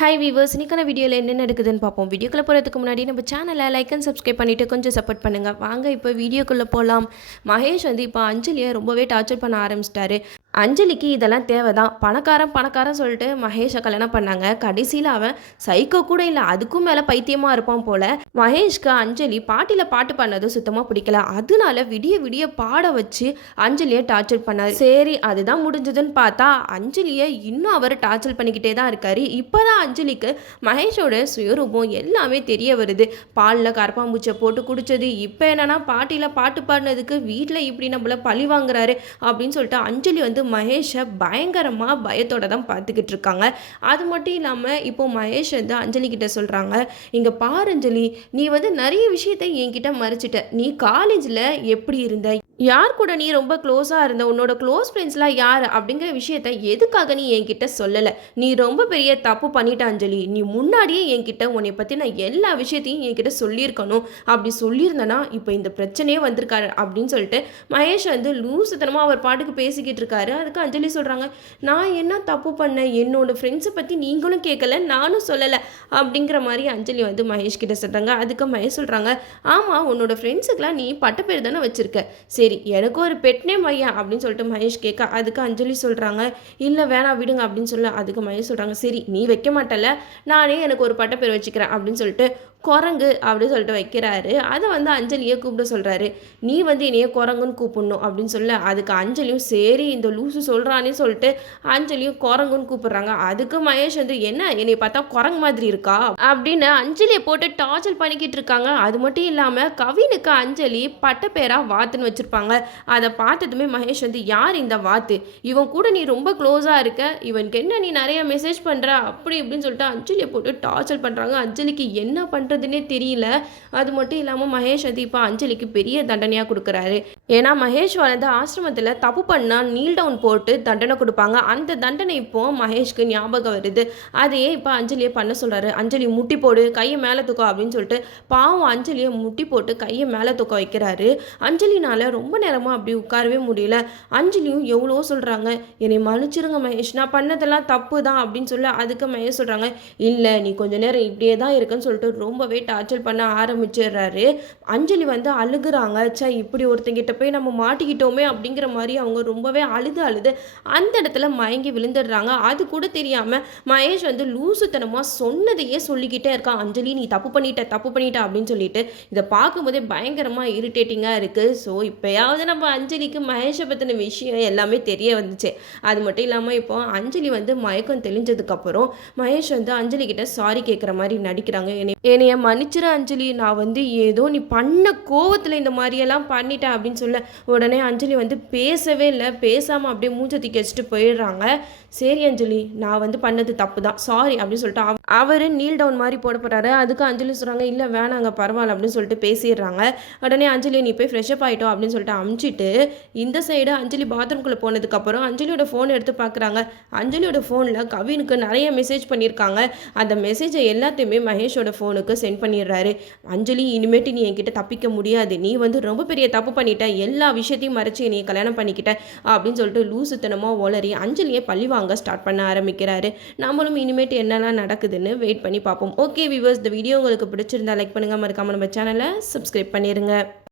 Hi viewers, இன்னைக்கான வீடியோவில் என்ன நடக்குதுன்னு பார்ப்போம். வீடியோக்குள்ளே போகிறதுக்கு முன்னாடி நம்ம சேனலை லைக் அண்ட் சப்ஸ்கிரைப் பண்ணிவிட்டு கொஞ்சம் சப்போர்ட் பண்ணுங்கள். வாங்க இப்போ வீடியோக்குள்ளே போகலாம். மகேஷ் இப்போ அஞ்சலியை ரொம்பவே டார்ச்சர் பண்ண ஆரம்பிச்சிட்டாரு. அஞ்சலிக்கு இதெல்லாம் தேவைதான். பணக்காரன் சொல்லிட்டு மகேஷை கல்யாணம் பண்ணாங்க. கடைசியில் அவன் சைக்கோ கூட இல்லை, அதுக்கும் மேலே பைத்தியமாக இருப்பான் போல. மகேஷ்க்கு அஞ்சலி பாட்டியில் பாட்டு பண்ணது சுத்தமாக பிடிக்கல. அதனால விடிய விடிய பாட வச்சு அஞ்சலியை டார்ச்சர் பண்ணார். சரி, அதுதான் முடிஞ்சதுன்னு பார்த்தா அஞ்சலியை இன்னும் அவர் டார்ச்சர் பண்ணிக்கிட்டே தான் இருக்காரு. இப்போதான் அஞ்சலிக்கு மகேஷோட சுயரூபம் எல்லாமே தெரிய வருது. பாலில் கரப்பாம்பூச்சை போட்டு குடிச்சது, இப்போ என்னன்னா பாட்டியில் பாட்டு பாடினதுக்கு வீட்டில் இப்படி நம்மளை பழி வாங்குறாரு அப்படின்னு சொல்லிட்டு அஞ்சலி மகேஷை பயங்கரமாக பயத்தோட தான் பார்த்துக்கிட்டு இருக்காங்க. அது மட்டும் இல்லாமல் இப்போ மகேஷ் அஞ்சலி கிட்ட சொல்கிறாங்க, இங்கே பாரு அஞ்சலி, நீ நிறைய விஷயத்தை என்கிட்ட மறைச்சிட்ட. நீ காலேஜில் எப்படி இருந்த, யார் கூட நீ ரொம்ப க்ளோஸாக இருந்த, உன்னோட க்ளோஸ் ஃப்ரெண்ட்ஸ்லாம் யார் அப்படிங்கிற விஷயத்த எதுக்காக நீ என்கிட்ட சொல்லலை. நீ ரொம்ப பெரிய தப்பு பண்ணிட்ட அஞ்சலி. நீ முன்னாடியே என்கிட்ட உன்னை பற்றி நான் எல்லா விஷயத்தையும் என்கிட்ட சொல்லியிருக்கணும். அப்படி சொல்லியிருந்தேன்னா இப்போ இந்த பிரச்சனையே வந்திருக்காரு அப்படின்னு சொல்லிட்டு மகேஷ் லூசுத்தனமாக அவர் பாட்டுக்கு பேசிக்கிட்டு இருக்காரு. அதுக்கு அஞ்சலி சொல்கிறாங்க, நான் என்ன தப்பு பண்ணேன், என்னோட ஃப்ரெண்ட்ஸை பற்றி நீங்களும் கேட்கல, நானும் சொல்லலை அப்படிங்கிற மாதிரி அஞ்சலி மகேஷ் கிட்ட சொல்கிறாங்க. அதுக்கு மகேஷ் சொல்கிறாங்க, ஆமாம், உன்னோட ஃப்ரெண்ட்ஸுக்கெலாம் நீ பட்டப்பேர் தானே வச்சுருக்க, சரி எனக்கு ஒரு பெட் நேம் வையா அப்படின்னு சொல்லிட்டு மகேஷ் கேட்க, அதுக்கு அஞ்சலி சொல்கிறாங்க, இல்லை வேணாம் விடுங்க அப்படின்னு சொல்ல. அதுக்கு மகேஷ் சொல்கிறாங்க, சரி நீ வைக்க மாட்டல, நானே எனக்கு ஒரு பட்டப்பேர் வச்சுக்கிறேன் அப்படின்னு சொல்லிட்டு குரங்கு அப்படின்னு சொல்லிட்டு வைக்கிறாரு. அதை அஞ்சலியை கூப்பிட சொல்கிறாரு. நீ என்னைய குரங்குன்னு கூப்பிடணும் அப்படின்னு சொல்ல. அதுக்கு அஞ்சலியும் சரி இந்த லூசு சொல்கிறானே சொல்லிட்டு அஞ்சலியும் குரங்குன்னு கூப்பிடுறாங்க. அதுக்கு மகேஷ் என்ன என்னை பார்த்தா குரங்கு மாதிரி இருக்கா அப்படின்னு அஞ்சலியை போட்டு டார்ச்சர் பண்ணிக்கிட்டு இருக்காங்க. அது மட்டும் இல்லாமல் கவினுக்கு அஞ்சலி பட்டப்பேராக வாத்துன்னு வச்சுருப்பாங்க. அதை பார்த்ததுமே மகேஷ் யார் இந்த வாத்து, இவன் கூட நீ ரொம்ப க்ளோஸாக இருக்க, இவனுக்கு என்ன நீ நிறைய மெசேஜ் பண்ணுற அப்படி இப்படின்னு சொல்லிட்டு அஞ்சலியை போட்டு டார்ச்சர் பண்ணுறாங்க. அஞ்சலிக்கு என்ன பண்ணுறதுன்னே தெரியல. அது மட்டும் இல்லாமல் மகேஷ் இப்போ அஞ்சலிக்கு பெரிய தண்டனையாக கொடுக்குறாரு. ஏன்னா மகேஷ் ஆசிரமத்தில் தப்பு பண்ணால் நீல் டவுன் போட்டு தண்டனை கொடுப்பாங்க. அந்த தண்டனை இப்போ மகேஷ்க்கு ஞாபகம் வருது. அதையே இப்போ அஞ்சலியை பண்ண சொல்கிறாரு. அஞ்சலி முட்டி போடு, கையை மேலே தூக்கம் அப்படின்னு சொல்லிட்டு பாவம் அஞ்சலியை முட்டி போட்டு கையை மேலே தூக்க வைக்கிறாரு. அஞ்சலினால் ரொம்ப நேரமாக அப்படி உட்காரவே முடியல. அஞ்சலியும் எவ்வளோ சொல்கிறாங்க, என்னை மன்னிச்சிருங்க மகேஷ், நான் பண்ணதெல்லாம் தப்பு தான் அப்படின்னு சொல்ல. அதுக்கு மகேஷ் சொல்கிறாங்க, இல்லை நீ கொஞ்ச நேரம் இப்படியே தான் இருக்குன்னு சொல்லிட்டு ரொம்பவே டார்ச்சர் பண்ண ஆரம்பிச்சிடுறாரு. அஞ்சலி அழுகுறாங்க. இப்படி ஒருத்தங்கிட்ட போய் நம்ம மாட்டிக்கிட்டோமே அப்படிங்கிற மாதிரி அவங்க ரொம்பவே அழுது அந்த இடத்துல மயங்கி விழுந்துடுறாங்க. அது கூட தெரியாமல் மகேஷ் லூசுத்தனமாக சொன்னதையே சொல்லிக்கிட்டே இருக்கான். அஞ்சலி நீ தப்பு பண்ணிட்ட அப்படின்னு சொல்லிட்டு இதை பார்க்கும்போதே பயங்கரமாக இரிட்டேட்டிங்காக இருக்குது. ஸோ இப்போயாவது நம்ம அஞ்சலிக்கு மகேஷை பற்றின விஷயம் எல்லாமே தெரிய வந்துச்சு. அது மட்டும் இல்லாமல் இப்போ அஞ்சலி மயக்கம் தெளிஞ்சதுக்கப்புறம் மகேஷ் அஞ்சலி கிட்ட சாரி கேட்குற மாதிரி நடிக்கிறாங்க. என்னைய மன்னிச்சிரு அஞ்சலி, நான் ஏதோ நீ பண்ண கோவத்தில் இந்த மாதிரியெல்லாம் பண்ணிட்டேன் அப்படின்னு சொல்ல. உடனே அஞ்சலி பேசவே இல்லை, பேசாமல் அப்படியே மூஞ்சத்தி வச்சுட்டு போயிடுறாங்க. சரி அஞ்சலி, நான் பண்ணது தப்பு தான், சாரி அப்படின்னு சொல்லிட்டு அவர் நீல் டவுன் மாதிரி போட போகிறாரு. அதுக்கு அஞ்சலி சொல்கிறாங்க, இல்லை வேணாங்க பரவாயில்ல அப்படின்னு சொல்லிட்டு பேசிடுறாங்க. உடனே அஞ்சலி நீ போய் ஃப்ரெஷ்அப் ஆகிட்டோம் அப்படின்னு சொல்லிட்டு அமுச்சிட்டு இந்த சைடு அஞ்சலி பாத்ரூம்குள்ளே போனதுக்கப்புறம் அஞ்சலியோட ஃபோன் எடுத்து பார்க்குறாங்க. அஞ்சலியோட ஃபோனில் கவினுக்கு நிறைய மெசேஜ் பண்ணியிருக்காங்க. அந்த மெசேஜை எல்லாத்தையுமே மகேஷோட ஃபோனுக்கு சென்ட் பண்ணிடுறாரு. அஞ்சலி இனிமேட்டு நீ என்கிட்ட தப்பிக்க முடியாது, நீ ரொம்ப பெரிய தப்பு பண்ணிட்ட, எல்லா விஷயத்தையும் மறைச்சி நீ கல்யாணம் பண்ணிக்கிட்ட அப்படின்னு சொல்லிட்டு லூசுத்தனமாக ஒளறி அஞ்சலியை பழி வாங்க ஸ்டார்ட் பண்ண ஆரம்பிக்கிறாரு. நம்மளும் இனிமேட்டு என்னெல்லாம் நடக்குதுன்னு வெயிட் பண்ணி பார்ப்போம். ஓகே வியூவர்ஸ், இந்த வீடியோ உங்களுக்கு பிடிச்சிருந்தா லைக் பண்ணுங்கள், மறக்காம நம்ம சேனலை சப்ஸ்கிரைப் பண்ணிடுங்க.